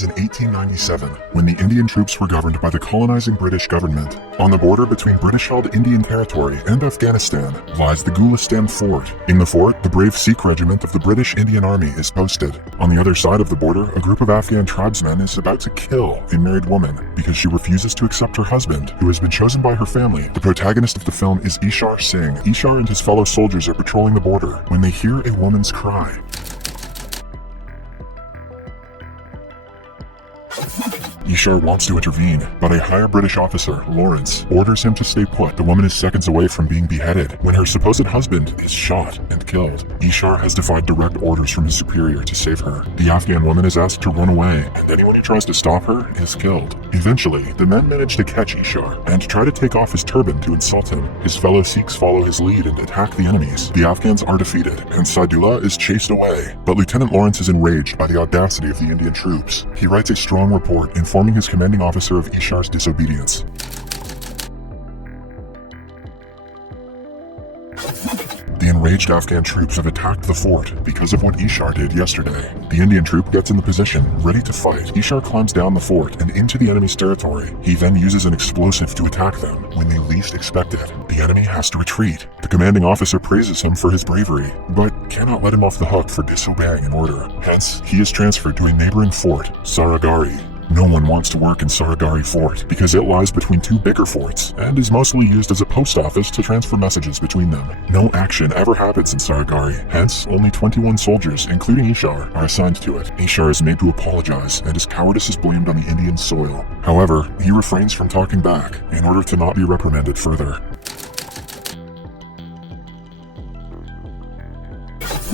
In 1897, when the Indian troops were governed by the colonizing British government. On the border between British-held Indian Territory and Afghanistan lies the Gulistan Fort. In the fort, the brave Sikh regiment of the British Indian Army is posted. On the other side of the border, a group of Afghan tribesmen is about to kill a married woman because she refuses to accept her husband, who has been chosen by her family. The protagonist of the film is Ishar Singh. Ishar and his fellow soldiers are patrolling the border when they hear a woman's cry. Ishar wants to intervene, but a higher British officer, Lawrence, orders him to stay put. The woman is seconds away from being beheaded when her supposed husband is shot and killed. Ishar has defied direct orders from his superior to save her. The Afghan woman is asked to run away, and anyone who tries to stop her is killed. Eventually, the men manage to catch Ishar and try to take off his turban to insult him. His fellow Sikhs follow his lead and attack the enemies. The Afghans are defeated, and Saidullah is chased away. But Lieutenant Lawrence is enraged by the audacity of the Indian troops. He writes a strong report informing his commanding officer of Ishar's disobedience. The enraged Afghan troops have attacked the fort because of what Ishar did yesterday. The Indian troop gets in the position, ready to fight. Ishar climbs down the fort and into the enemy's territory. He then uses an explosive to attack them when they least expect it. The enemy has to retreat. The commanding officer praises him for his bravery, but cannot let him off the hook for disobeying an order. Hence, he is transferred to a neighboring fort, Saragarhi. No one wants to work in Saragarhi Fort because it lies between two bigger forts and is mostly used as a post office to transfer messages between them. No action ever happens in Saragarhi, hence only 21 soldiers, including Ishar, are assigned to it. Ishar is made to apologize and his cowardice is blamed on the Indian soil. However, he refrains from talking back in order to not be reprimanded further.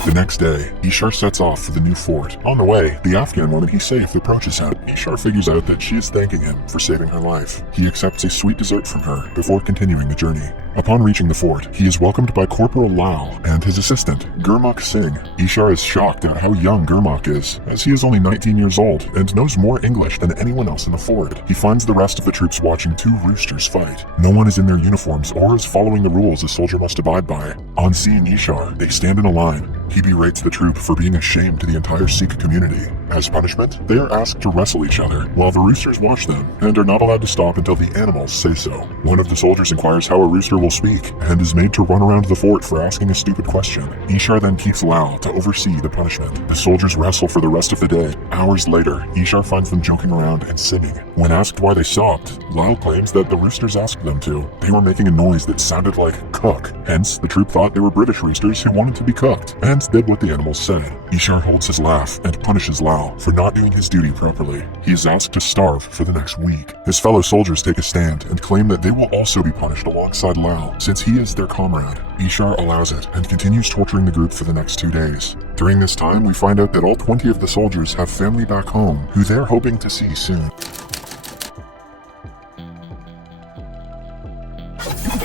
The next day, Ishar sets off for the new fort. On the way, the Afghan woman he saved approaches him. Ishar figures out that she is thanking him for saving her life. He accepts a sweet dessert from her before continuing the journey. Upon reaching the fort, he is welcomed by Corporal Lal and his assistant, Gurmukh Singh. Ishar is shocked at how young Gurmukh is, as he is only 19 years old and knows more English than anyone else in the fort. He finds the rest of the troops watching two roosters fight. No one is in their uniforms or is following the rules a soldier must abide by. On seeing Ishar, they stand in a line. He berates the troop for being a shame to the entire Sikh community. As punishment, they are asked to wrestle each other, while the roosters watch them, and are not allowed to stop until the animals say so. One of the soldiers inquires how a rooster will speak, and is made to run around the fort for asking a stupid question. Ishar then keeps Lal to oversee the punishment. The soldiers wrestle for the rest of the day. Hours later, Ishar finds them joking around and singing. When asked why they stopped, Lal claims that the roosters asked them to. They were making a noise that sounded like cook. Hence, the troop thought they were British roosters who wanted to be cooked, and did what the animals said. Ishar holds his laugh and punishes Lal for not doing his duty properly. He is asked to starve for the next week. His fellow soldiers take a stand and claim that they will also be punished alongside Lal, since he is their comrade. Ishar allows it and continues torturing the group for the next 2 days. During this time, we find out that all 20 of the soldiers have family back home, who they're hoping to see soon.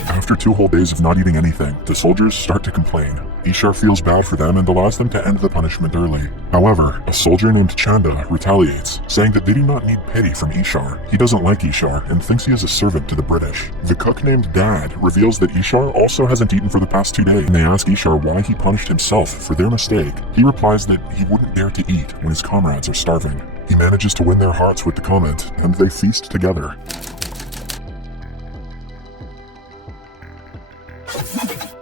After 2 whole days of not eating anything, the soldiers start to complain. Ishar feels bad for them and allows them to end the punishment early. However, a soldier named Chanda retaliates, saying that they do not need pity from Ishar. He doesn't like Ishar and thinks he is a servant to the British. The cook named Dad reveals that Ishar also hasn't eaten for the past 2 days, and they ask Ishar why he punished himself for their mistake. He replies that he wouldn't dare to eat when his comrades are starving. He manages to win their hearts with the comment, and they feast together.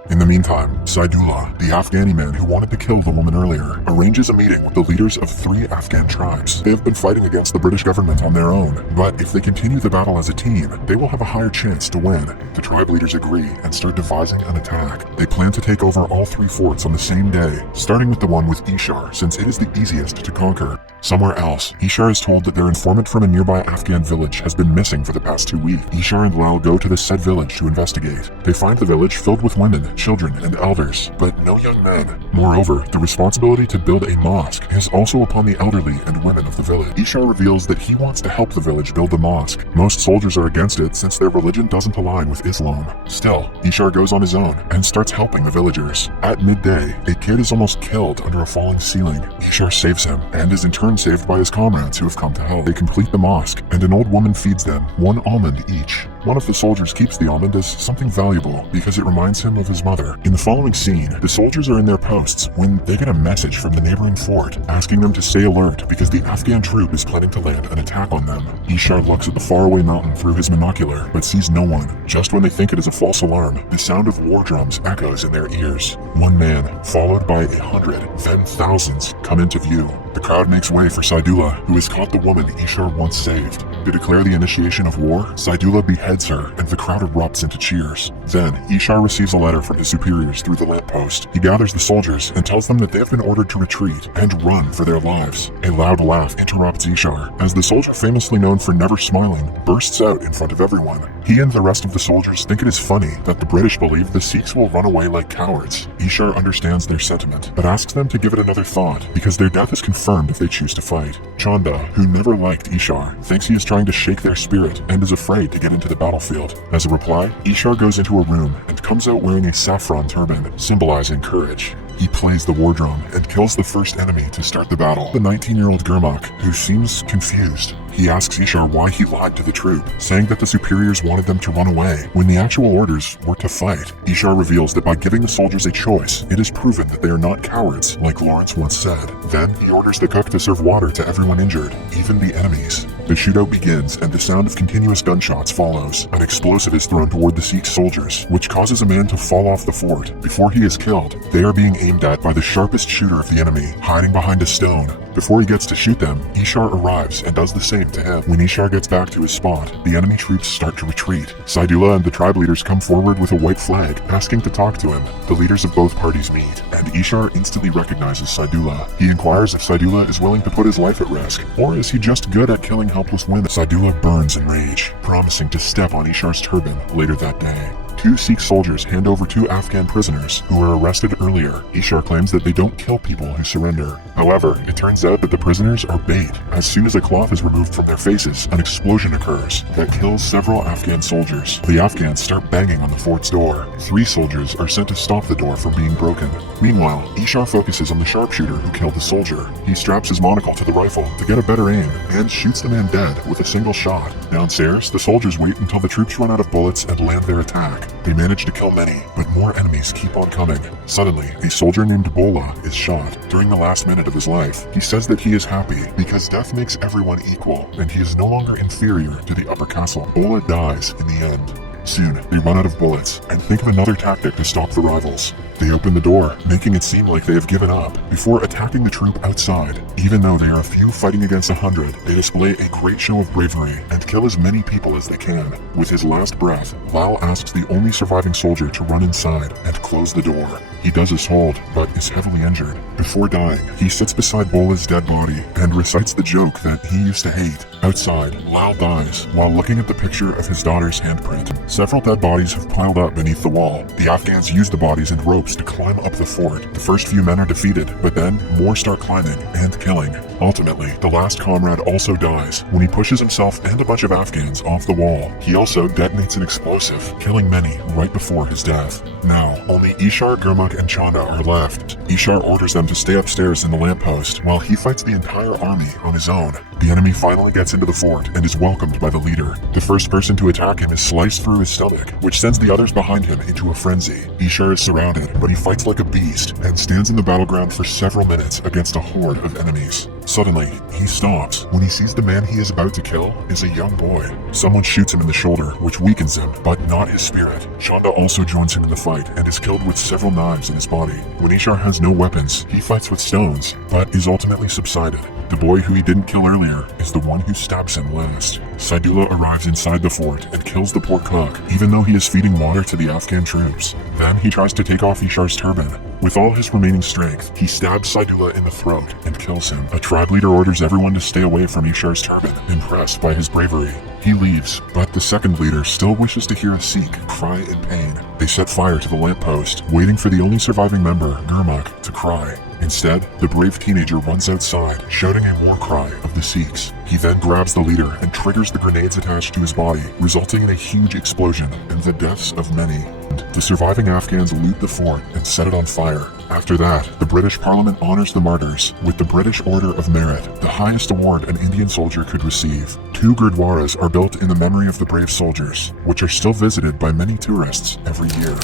In the meantime, Saidullah, the Afghani man who wanted to kill the woman earlier, arranges a meeting with the leaders of 3 Afghan tribes. They have been fighting against the British government on their own, but if they continue the battle as a team, they will have a higher chance to win. The tribe leaders agree and start devising an attack. They plan to take over all 3 forts on the same day, starting with the one with Ishar, since it is the easiest to conquer. Somewhere else, Ishar is told that their informant from a nearby Afghan village has been missing for the past 2 weeks. Ishar and Lal go to the said village to investigate. They find the village filled with women, children, and elders, but no young men. Moreover, the responsibility to build a mosque is also upon the elderly and women of the village. Ishar reveals that he wants to help the village build the mosque. Most soldiers are against it since their religion doesn't align with Islam. Still, Ishar goes on his own and starts helping the villagers. At midday, a kid is almost killed under a falling ceiling. Ishar saves him and is in turn turn saved by his comrades who have come to help. They complete the mosque, and an old woman feeds them 1 almond each. One of the soldiers keeps the almond as something valuable because it reminds him of his mother. In the following scene, the soldiers are in their posts when they get a message from the neighboring fort asking them to stay alert because the Afghan troop is planning to land an attack on them. Ishar looks at the faraway mountain through his binocular but sees no one. Just when they think it is a false alarm, the sound of war drums echoes in their ears. 1 man, followed by 100, then thousands, come into view. The crowd makes way for Saidullah, who has caught the woman Ishar once saved. To declare the initiation of war, Saidullah beheads her, and the crowd erupts into cheers. Then, Ishar receives a letter from his superiors through the lamppost. He gathers the soldiers and tells them that they have been ordered to retreat and run for their lives. A loud laugh interrupts Ishar, as the soldier famously known for never smiling bursts out in front of everyone. He and the rest of the soldiers think it is funny that the British believe the Sikhs will run away like cowards. Ishar understands their sentiment, but asks them to give it another thought, because their death is confirmed if they choose to fight. Chanda, who never liked Ishar, thinks he is trying to shake their spirit and is afraid to get into the battlefield. As a reply, Ishar goes into a room and comes out wearing a saffron turban, symbolizing courage. He plays the war drum and kills the first enemy to start the battle, the 19-year-old Gurmukh, who seems confused. He asks Ishar why he lied to the troop, saying that the superiors wanted them to run away when the actual orders were to fight. Ishar reveals that by giving the soldiers a choice, it is proven that they are not cowards, like Lawrence once said. Then he orders the cook to serve water to everyone injured, even the enemies. The shootout begins, and the sound of continuous gunshots follows. An explosive is thrown toward the Sikh soldiers, which causes a man to fall off the fort. Before he is killed, they are being aimed at by the sharpest shooter of the enemy, hiding behind a stone. Before he gets to shoot them, Ishar arrives and does the same to him. When Ishar gets back to his spot, the enemy troops start to retreat. Saidullah and the tribe leaders come forward with a white flag, asking to talk to him. The leaders of both parties meet, and Ishar instantly recognizes Saidullah. He inquires if Saidullah is willing to put his life at risk, or is he just good at killing helpless women. Saidullah burns in rage, promising to step on Ishar's turban later that day. 2 Sikh soldiers hand over 2 Afghan prisoners who were arrested earlier. Ishar claims that they don't kill people who surrender. However, it turns out that the prisoners are bait. As soon as a cloth is removed from their faces, an explosion occurs that kills several Afghan soldiers. The Afghans start banging on the fort's door. 3 soldiers are sent to stop the door from being broken. Meanwhile, Ishar focuses on the sharpshooter who killed the soldier. He straps his monocle to the rifle to get a better aim and shoots the man dead with a single shot. Downstairs, the soldiers wait until the troops run out of bullets and land their attack. They manage to kill many, but more enemies keep on coming. Suddenly, a soldier named Bola is shot. During the last minute of his life, he says that he is happy because death makes everyone equal, and he is no longer inferior to the upper castle. Bola dies in the end. Soon, they run out of bullets and think of another tactic to stop the rivals. They open the door, making it seem like they have given up, before attacking the troop outside. Even though they are a few fighting against 100, they display a great show of bravery and kill as many people as they can. With his last breath, Lal asks the only surviving soldier to run inside and close the door. He does as told, but is heavily injured. Before dying, he sits beside Bola's dead body and recites the joke that he used to hate. Outside, Lal dies while looking at the picture of his daughter's handprint. Several dead bodies have piled up beneath the wall. The Afghans use the bodies and ropes to climb up the fort. The first few men are defeated, but then more start climbing and killing. Ultimately, the last comrade also dies when he pushes himself and a bunch of Afghans off the wall. He also detonates an explosive, killing many right before his death. Now, only Ishar, Gurmukh, and Chanda are left. Ishar orders them to stay upstairs in the lamppost while he fights the entire army on his own. The enemy finally gets into the fort and is welcomed by the leader. The first person to attack him is sliced through his stomach, which sends the others behind him into a frenzy. Ishar is surrounded, but he fights like a beast and stands in the battleground for several minutes against a horde of enemies. Suddenly, he stops when he sees the man he is about to kill is a young boy. Someone shoots him in the shoulder, which weakens him, but not his spirit. Chanda also joins him in the fight and is killed with several knives in his body. When Ishar has no weapons, he fights with stones, but is ultimately subsided. The boy who he didn't kill earlier is the one who stabs him last. Saidullah arrives inside the fort and kills the poor cook, even though he is feeding water to the Afghan troops. Then he tries to take off Ishar's turban. With all his remaining strength, he stabs Saidullah in the throat and kills him. A tribe leader orders everyone to stay away from Ishar's turban, impressed by his bravery. He leaves, but the second leader still wishes to hear a Sikh cry in pain. They set fire to the lamppost, waiting for the only surviving member, Gurmukh, to cry. Instead, the brave teenager runs outside, shouting a war cry of the Sikhs. He then grabs the leader and triggers the grenades attached to his body, resulting in a huge explosion and the deaths of many. The surviving Afghans loot the fort and set it on fire. After that, the British Parliament honors the martyrs with the British Order of Merit, the highest award an Indian soldier could receive. 2 gurdwaras are built in the memory of the brave soldiers, which are still visited by many tourists every year.